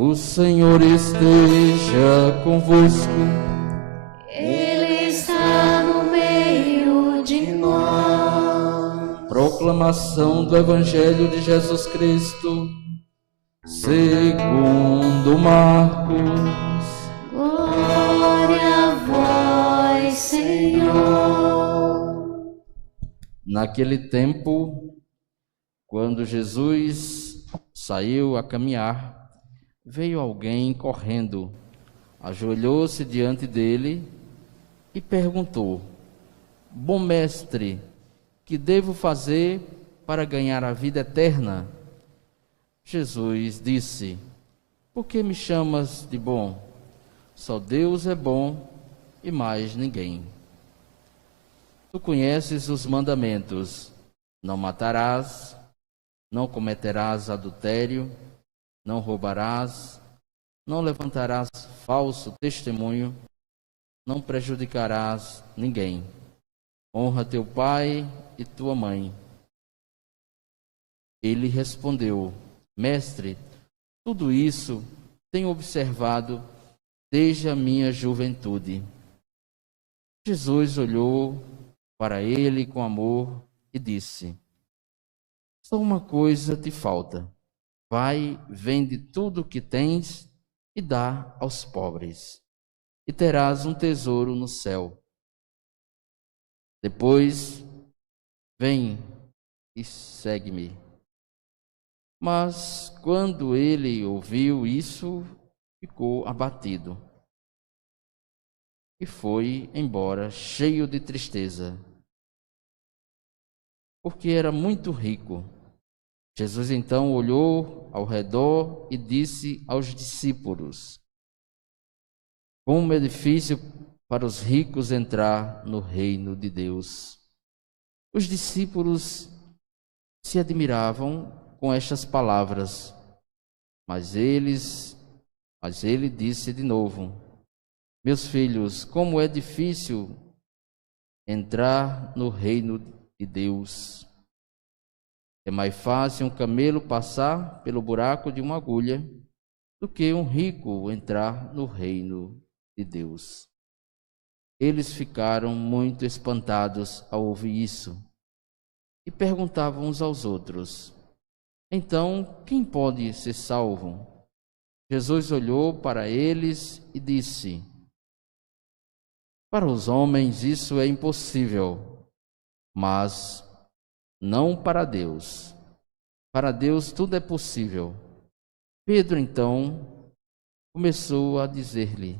O Senhor esteja convosco. Ele está no meio de nós. Proclamação do Evangelho de Jesus Cristo, segundo Marcos. Glória a vós, Senhor. Naquele tempo, quando Jesus saiu a caminhar, veio alguém correndo, ajoelhou-se diante dele e perguntou: Bom mestre, que devo fazer para ganhar a vida eterna? Jesus disse: Por que me chamas de bom? Só Deus é bom e mais ninguém. Tu conheces os mandamentos: não matarás, não cometerás adultério, não roubarás, não levantarás falso testemunho, não prejudicarás ninguém. Honra teu pai e tua mãe. Ele respondeu: Mestre, tudo isso tenho observado desde a minha juventude. Jesus olhou para ele com amor e disse: Só uma coisa te falta. Vai, vende tudo o que tens e dá aos pobres, e terás um tesouro no céu. Depois, vem e segue-me. Mas quando ele ouviu isso, ficou abatido e foi embora cheio de tristeza, porque era muito rico. Jesus então olhou ao redor e disse aos discípulos: Como é difícil para os ricos entrar no reino de Deus. Os discípulos se admiravam com estas palavras, mas ele disse de novo: Meus filhos, como é difícil entrar no reino de Deus. É mais fácil um camelo passar pelo buraco de uma agulha do que um rico entrar no reino de Deus. Eles ficaram muito espantados ao ouvir isso e perguntavam uns aos outros: Então, quem pode ser salvo? Jesus olhou para eles e disse: Para os homens isso é impossível, mas não para Deus. Para Deus tudo é possível. Pedro então começou a dizer-lhe: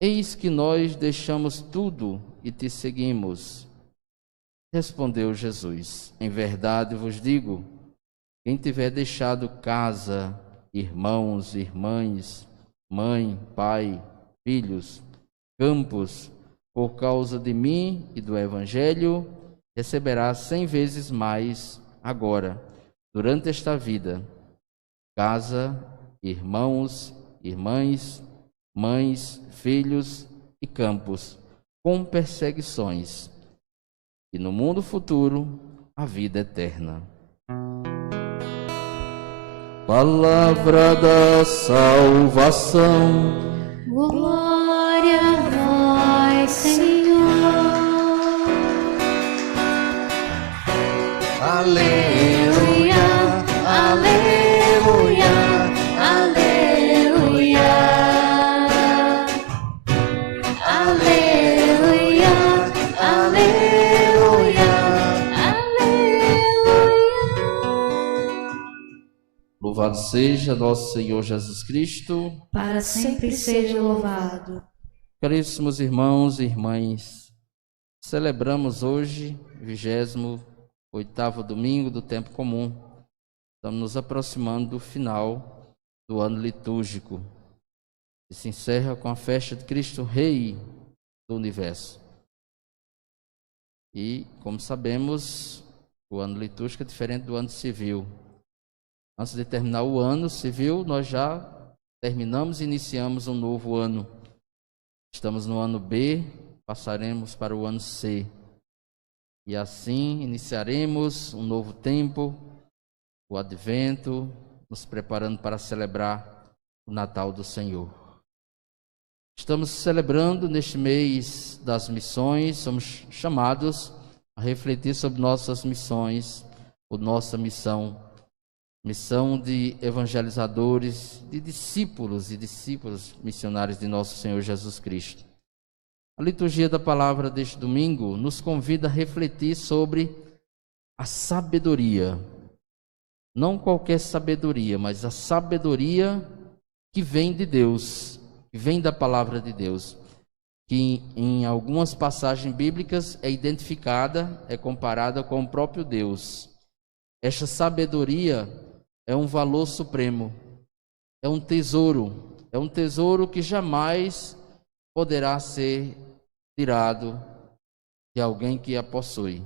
Eis que nós deixamos tudo e te seguimos. Respondeu Jesus: Em verdade vos digo, quem tiver deixado casa, irmãos, irmãs, mãe, pai, filhos, campos, por causa de mim e do Evangelho, receberá 100 vezes mais agora, durante esta vida, casa, irmãos, irmãs, mães, filhos e campos, com perseguições, e no mundo futuro, a vida eterna. Palavra da salvação. Glória a vós, Senhor. Aleluia, Aleluia, aleluia, aleluia, aleluia, aleluia. Louvado seja nosso Senhor Jesus Cristo. Para sempre seja louvado. Caríssimos irmãos e irmãs, celebramos hoje, 28º domingo do tempo comum. Estamos nos aproximando do final do ano litúrgico, que se encerra com a festa de Cristo Rei do Universo. E, como sabemos, o ano litúrgico é diferente do ano civil. Antes de terminar o ano civil, nós já terminamos e iniciamos um novo ano. Estamos no ano B, passaremos para o ano C. E assim iniciaremos um novo tempo, o advento nos preparando para celebrar o Natal do Senhor. Estamos celebrando neste mês das missões, somos chamados a refletir sobre nossas missões, ou nossa missão de evangelizadores, de discípulos e discípulas missionários de nosso Senhor Jesus Cristo. A liturgia da palavra deste domingo nos convida a refletir sobre a sabedoria. Não qualquer sabedoria, mas a sabedoria que vem de Deus, que vem da palavra de Deus, que em algumas passagens bíblicas é identificada, é comparada com o próprio Deus. Esta sabedoria é um valor supremo, é um tesouro que jamais poderá ser tirado de alguém que a possui.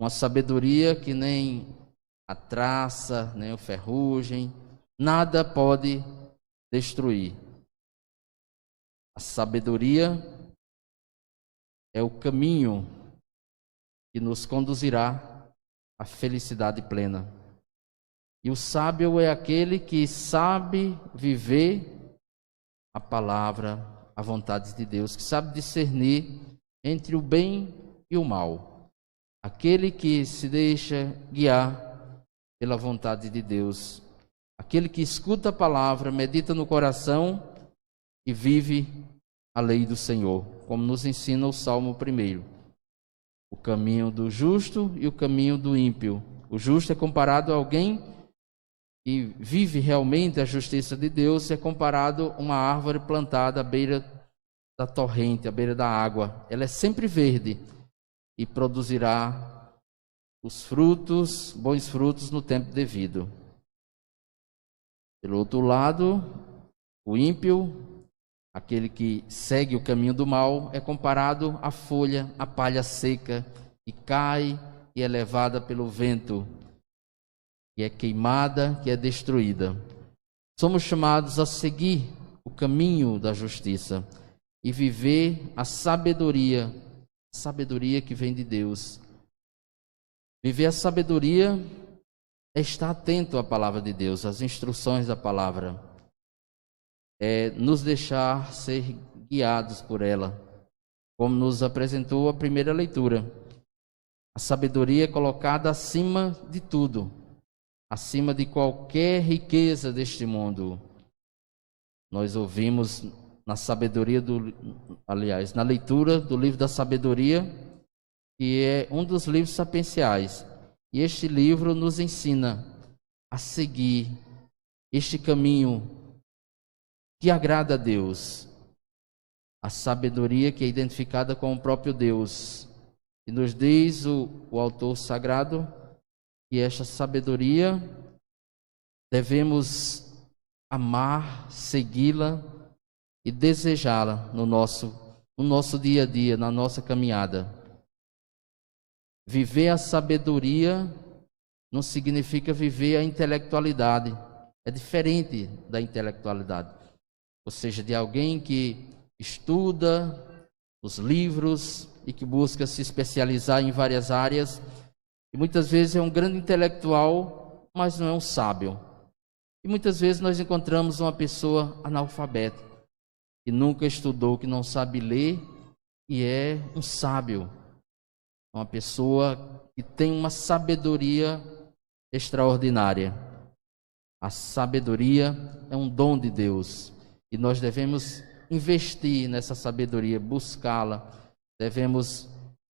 Uma sabedoria que nem a traça, nem o ferrugem, nada pode destruir. A sabedoria é o caminho que nos conduzirá à felicidade plena. E o sábio é aquele que sabe viver a palavra, a vontade de Deus, que sabe discernir entre o bem e o mal. Aquele que se deixa guiar pela vontade de Deus. Aquele que escuta a palavra, medita no coração e vive a lei do Senhor, como nos ensina o Salmo 1. O caminho do justo e o caminho do ímpio. O justo é comparado a alguém que vive realmente a justiça de Deus, é comparado a uma árvore plantada à beira da torrente, à beira da água. Ela é sempre verde e produzirá os frutos, bons frutos no tempo devido. Pelo outro lado, o ímpio, aquele que segue o caminho do mal, é comparado à folha, à palha seca, que cai e é levada pelo vento, que é queimada, que é destruída. Somos chamados a seguir o caminho da justiça e viver a sabedoria que vem de Deus. Viver a sabedoria é estar atento à palavra de Deus, às instruções da palavra. É nos deixar ser guiados por ela, como nos apresentou a primeira leitura. A sabedoria é colocada acima de tudo, acima de qualquer riqueza deste mundo. Nós ouvimos na leitura do livro da sabedoria, que é um dos livros sapienciais. E este livro nos ensina a seguir este caminho que agrada a Deus. A sabedoria que é identificada com o próprio Deus. E nos diz o autor sagrado que esta sabedoria devemos amar, segui-la e desejá-la no nosso dia a dia, na nossa caminhada. Viver a sabedoria não significa viver a intelectualidade. É diferente da intelectualidade. Ou seja, de alguém que estuda os livros e que busca se especializar em várias áreas. E muitas vezes é um grande intelectual, mas não é um sábio. E muitas vezes nós encontramos uma pessoa analfabeta, que nunca estudou, que não sabe ler, e é um sábio. Uma pessoa que tem uma sabedoria extraordinária. A sabedoria é um dom de Deus. E nós devemos investir nessa sabedoria, buscá-la. Devemos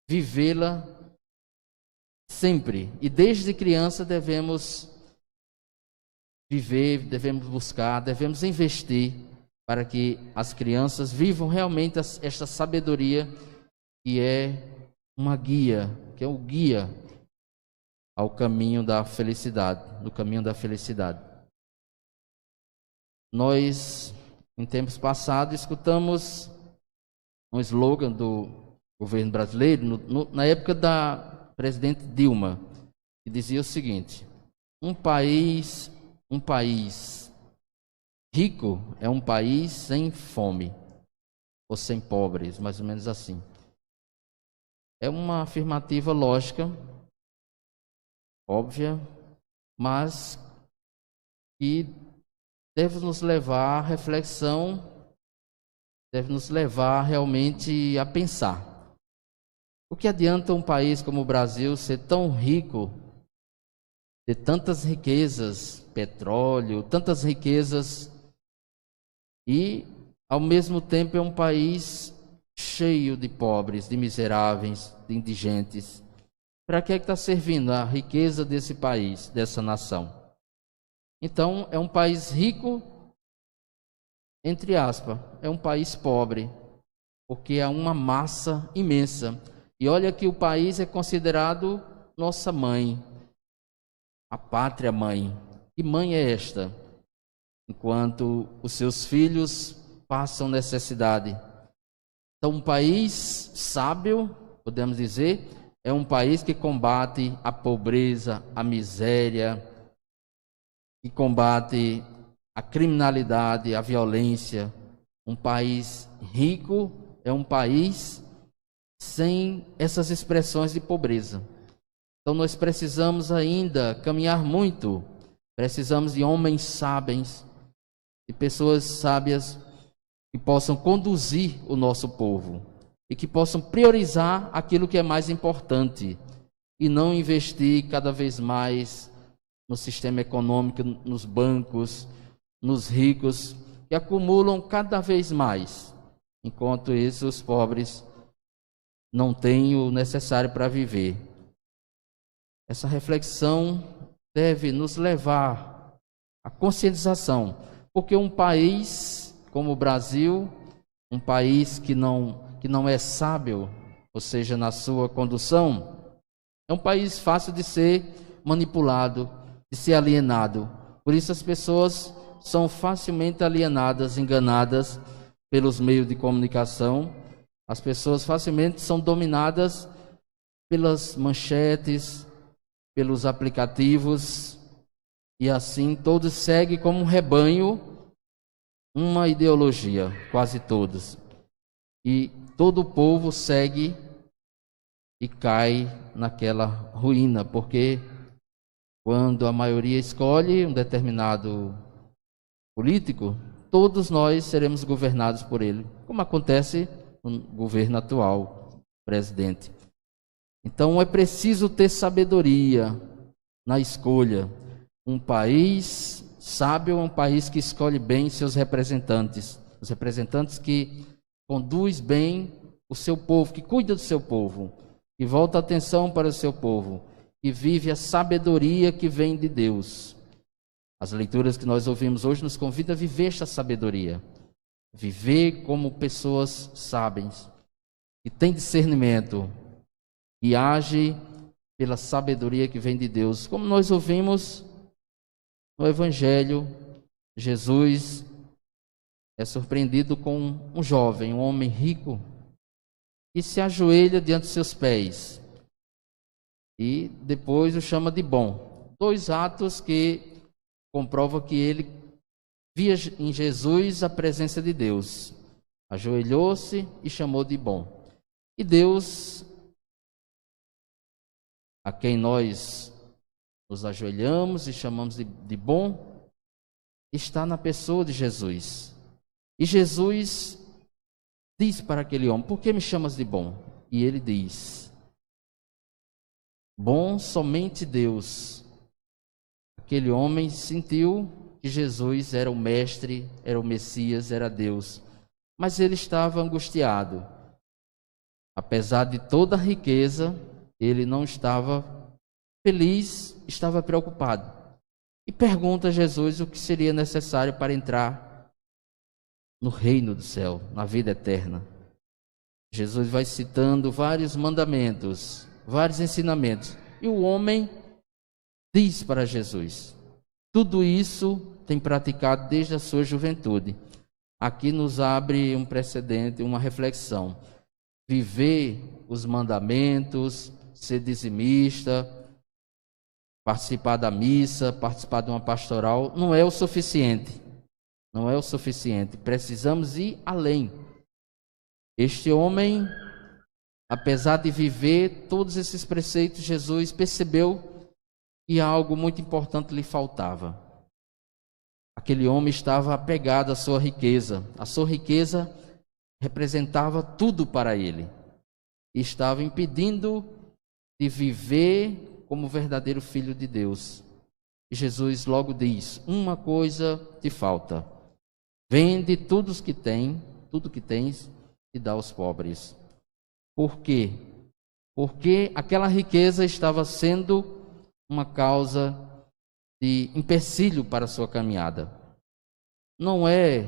vivê-la sempre. E desde criança devemos viver, devemos buscar, devemos investir para que as crianças vivam realmente esta sabedoria que é uma guia, que é o guia ao caminho da felicidade, do caminho da felicidade. Nós, em tempos passados, escutamos um slogan do governo brasileiro, na época da presidente Dilma, que dizia o seguinte: um país rico é um país sem fome, ou sem pobres, mais ou menos assim. É uma afirmativa lógica, óbvia, mas que deve nos levar à reflexão, deve nos levar realmente a pensar. O que adianta um país como o Brasil ser tão rico, ter tantas riquezas, petróleo, tantas riquezas, e ao mesmo tempo é um país cheio de pobres, de miseráveis, de indigentes? Para que é que está servindo a riqueza desse país, dessa nação? Então, é um país rico, entre aspas, é um país pobre, porque é uma massa imensa. E olha que o país é considerado nossa mãe, a pátria mãe. Que mãe é esta? Enquanto os seus filhos passam necessidade. Então, um país sábio, podemos dizer, é um país que combate a pobreza, a miséria, que combate a criminalidade, a violência. Um país rico é um país sem essas expressões de pobreza. Então nós precisamos ainda caminhar muito, precisamos de homens sábios, de pessoas sábias que possam conduzir o nosso povo e que possam priorizar aquilo que é mais importante e não investir cada vez mais no sistema econômico, nos bancos, nos ricos, que acumulam cada vez mais, enquanto isso os pobres não têm o necessário para viver. Essa reflexão deve nos levar à conscientização, porque um país como o Brasil, um país que não é sábio, ou seja, na sua condução, é um país fácil de ser manipulado, de ser alienado. Por isso as pessoas são facilmente alienadas, enganadas pelos meios de comunicação. As pessoas facilmente são dominadas pelas manchetes, pelos aplicativos, e assim todos seguem como um rebanho uma ideologia, quase todos. E todo o povo segue e cai naquela ruína, porque quando a maioria escolhe um determinado político, todos nós seremos governados por ele, como acontece no governo atual, presidente. Então é preciso ter sabedoria na escolha. Um país sábio é um país que escolhe bem seus representantes, os representantes que conduz bem o seu povo, que cuida do seu povo, que volta a atenção para o seu povo, que vive a sabedoria que vem de Deus. As leituras que nós ouvimos hoje nos convidam a viver esta sabedoria, viver como pessoas sábias, que têm discernimento, e age pela sabedoria que vem de Deus. Como nós ouvimos no Evangelho, Jesus é surpreendido com um jovem, um homem rico, que se ajoelha diante dos seus pés e depois o chama de bom. Dois atos que comprovam que ele via em Jesus a presença de Deus. Ajoelhou-se e chamou de bom. E Deus, a quem nós nos ajoelhamos e chamamos de bom, está na pessoa de Jesus. E Jesus diz para aquele homem: por que me chamas de bom? E ele diz: bom somente Deus. Aquele homem sentiu que Jesus era o mestre, era o Messias, era Deus. Mas ele estava angustiado. Apesar de toda a riqueza, ele não estava feliz, estava preocupado. E pergunta a Jesus o que seria necessário para entrar no reino do céu, na vida eterna. Jesus vai citando vários mandamentos, vários ensinamentos. E o homem diz para Jesus: tudo isso tem praticado desde a sua juventude. Aqui nos abre um precedente, uma reflexão. Viver os mandamentos, ser dizimista, participar da missa, participar de uma pastoral, não é o suficiente. Não é o suficiente. Precisamos ir além. Este homem, apesar de viver todos esses preceitos, Jesus percebeu que algo muito importante lhe faltava. aquele homem estava apegado à sua riqueza. A sua riqueza representava tudo para ele e estava impedindo de viver como verdadeiro filho de Deus. E Jesus logo diz: uma coisa te falta. Vende tudo que tens e dá aos pobres. Por quê? Porque aquela riqueza estava sendo uma causa de empecilho para a sua caminhada. Não é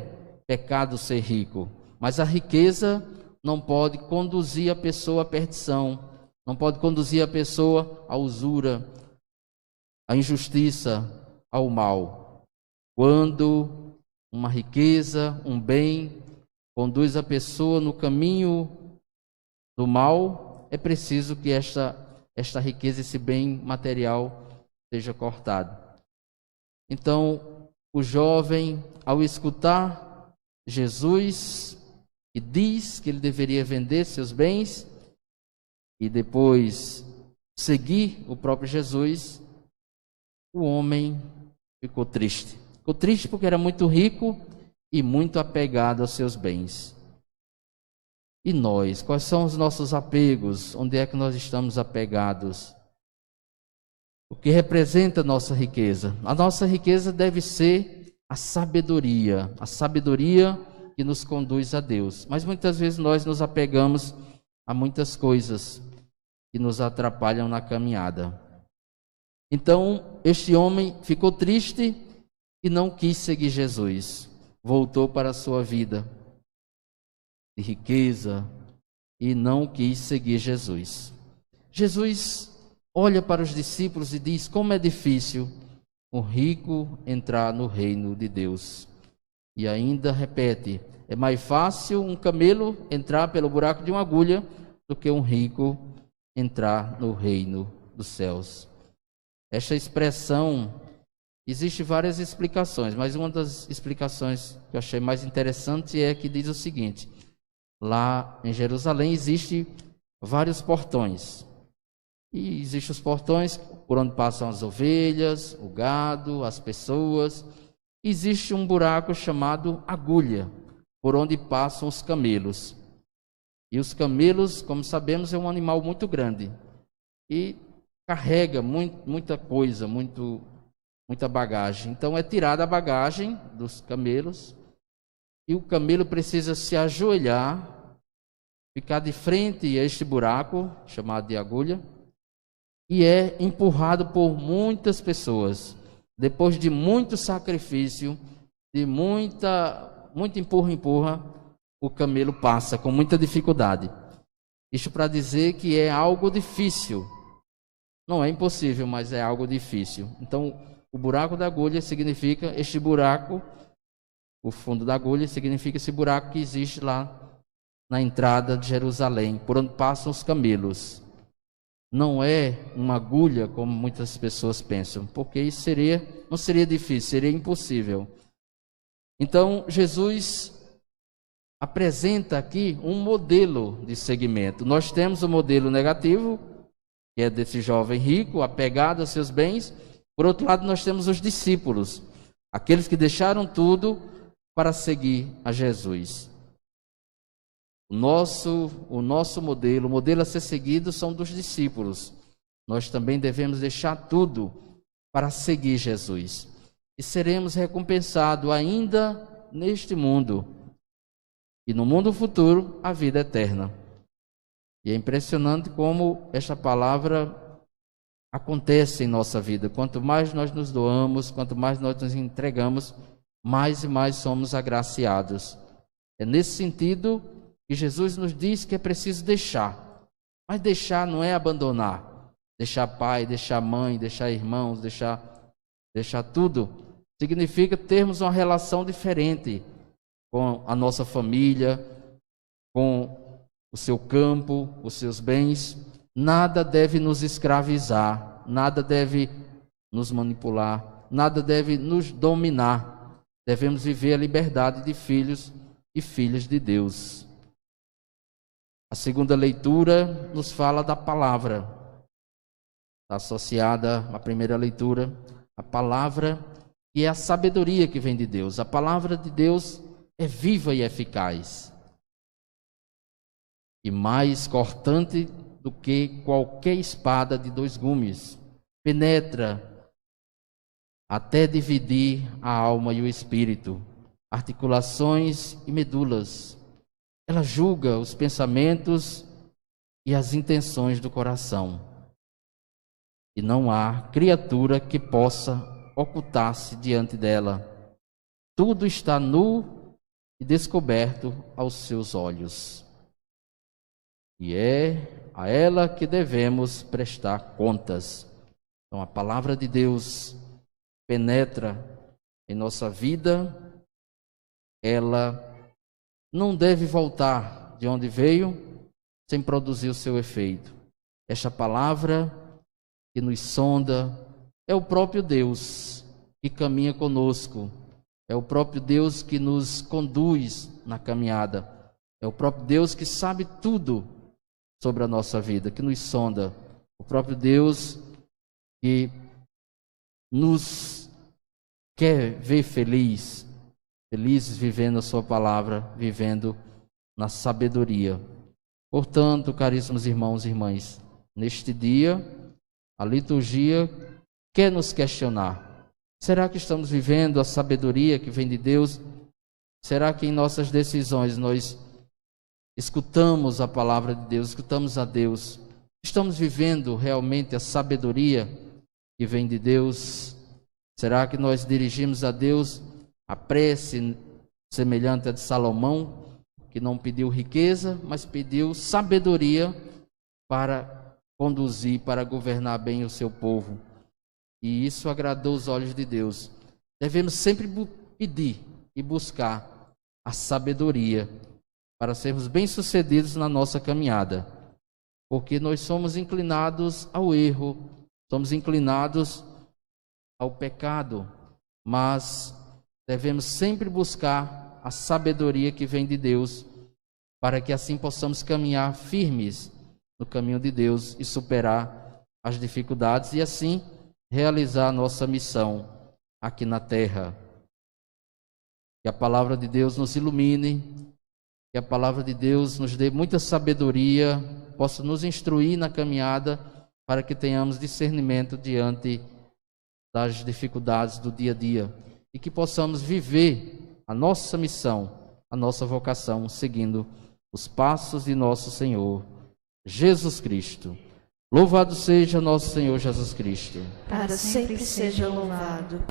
pecado ser rico, mas a riqueza não pode conduzir a pessoa à perdição, não pode conduzir a pessoa à usura, à injustiça, ao mal. Quando uma riqueza, um bem, conduz a pessoa no caminho do mal, é preciso que esta riqueza, esse bem material, seja cortado. Então, o jovem, ao escutar Jesus, que diz que ele deveria vender seus bens e depois seguir o próprio Jesus, o homem ficou triste. Ficou triste porque era muito rico e muito apegado aos seus bens. E nós, quais são os nossos apegos? Onde é que nós estamos apegados? O que representa a nossa riqueza? A nossa riqueza deve ser a sabedoria que nos conduz a Deus. Mas muitas vezes nós nos apegamos a muitas coisas que nos atrapalham na caminhada. Então, este homem ficou triste e não quis seguir Jesus. Voltou para a sua vida de riqueza e não quis seguir Jesus. Jesus olha para os discípulos e diz: como é difícil um rico entrar no reino de Deus. E ainda repete: é mais fácil um camelo entrar pelo buraco de uma agulha do que um rico entrar no reino dos céus. Esta expressão, existe várias explicações, mas uma das explicações que eu achei mais interessante é que diz o seguinte: lá em Jerusalém existem vários portões. E existem os portões por onde passam as ovelhas, o gado, as pessoas. Existe um buraco chamado agulha, por onde passam os camelos. E os camelos, como sabemos, é um animal muito grande e carrega muita coisa, muita bagagem. Então é tirada a bagagem dos camelos e o camelo precisa se ajoelhar, ficar de frente a este buraco chamado de agulha, e é empurrado por muitas pessoas. Depois de muito sacrifício, de muito empurra, o camelo passa com muita dificuldade. Isto para dizer que é algo difícil. Não é impossível, mas é algo difícil. Então, o buraco da agulha significa este buraco, o fundo da agulha significa esse buraco que existe lá na entrada de Jerusalém, por onde passam os camelos. Não é uma agulha como muitas pessoas pensam, porque isso não seria difícil, seria impossível. Então, Jesus apresenta aqui um modelo de seguimento. Nós temos o modelo negativo, que é desse jovem rico, apegado aos seus bens. Por outro lado, nós temos os discípulos, aqueles que deixaram tudo para seguir a Jesus. O nosso modelo, o modelo a ser seguido são dos discípulos. Nós também devemos deixar tudo para seguir Jesus. E seremos recompensados ainda neste mundo. E no mundo futuro, a vida eterna. E é impressionante como esta palavra acontece em nossa vida. Quanto mais nós nos doamos, quanto mais nós nos entregamos, mais e mais somos agraciados. É nesse sentido que Jesus nos diz que é preciso deixar. Mas deixar não é abandonar. Deixar pai, deixar mãe, deixar irmãos, deixar tudo. Significa termos uma relação diferente com a nossa família, com o seu campo, os seus bens. Nada deve nos escravizar, nada deve nos manipular, nada deve nos dominar. Devemos viver a liberdade de filhos e filhas de Deus. A segunda leitura nos fala da palavra. Está associada à primeira leitura, a palavra que é a sabedoria que vem de Deus. A palavra de Deus é viva e eficaz, e mais cortante do que qualquer espada de 2 gumes. Penetra até dividir a alma e o espírito, articulações e medulas. Ela julga os pensamentos e as intenções do coração. E não há criatura que possa ocultar-se diante dela. Tudo está nu e descoberto aos seus olhos. E é a ela que devemos prestar contas. Então, a palavra de Deus penetra em nossa vida, ela não deve voltar de onde veio sem produzir o seu efeito. Esta palavra que nos sonda é o próprio Deus que caminha conosco, é o próprio Deus que nos conduz na caminhada, é o próprio Deus que sabe tudo sobre a nossa vida, que nos sonda, o próprio Deus que nos quer ver felizes vivendo a sua palavra, vivendo na sabedoria. Portanto, caríssimos irmãos e irmãs, neste dia, a liturgia quer nos questionar. Será que estamos vivendo a sabedoria que vem de Deus? Será que em nossas decisões nós escutamos a palavra de Deus, escutamos a Deus? Estamos vivendo realmente a sabedoria que vem de Deus? Será que nós dirigimos a Deus a prece semelhante à de Salomão, que não pediu riqueza, mas pediu sabedoria para conduzir, para governar bem o seu povo? E isso agradou os olhos de Deus. Devemos sempre pedir e buscar a sabedoria para sermos bem-sucedidos na nossa caminhada, porque nós somos inclinados ao erro, somos inclinados ao pecado, mas devemos sempre buscar a sabedoria que vem de Deus, para que assim possamos caminhar firmes no caminho de Deus e superar as dificuldades e assim realizar a nossa missão aqui na terra. Que a palavra de Deus nos ilumine, que a palavra de Deus nos dê muita sabedoria, possa nos instruir na caminhada, para que tenhamos discernimento diante das dificuldades do dia a dia e que possamos viver a nossa missão, a nossa vocação, seguindo os passos de nosso Senhor Jesus Cristo. Louvado seja nosso Senhor Jesus Cristo. Para sempre seja louvado.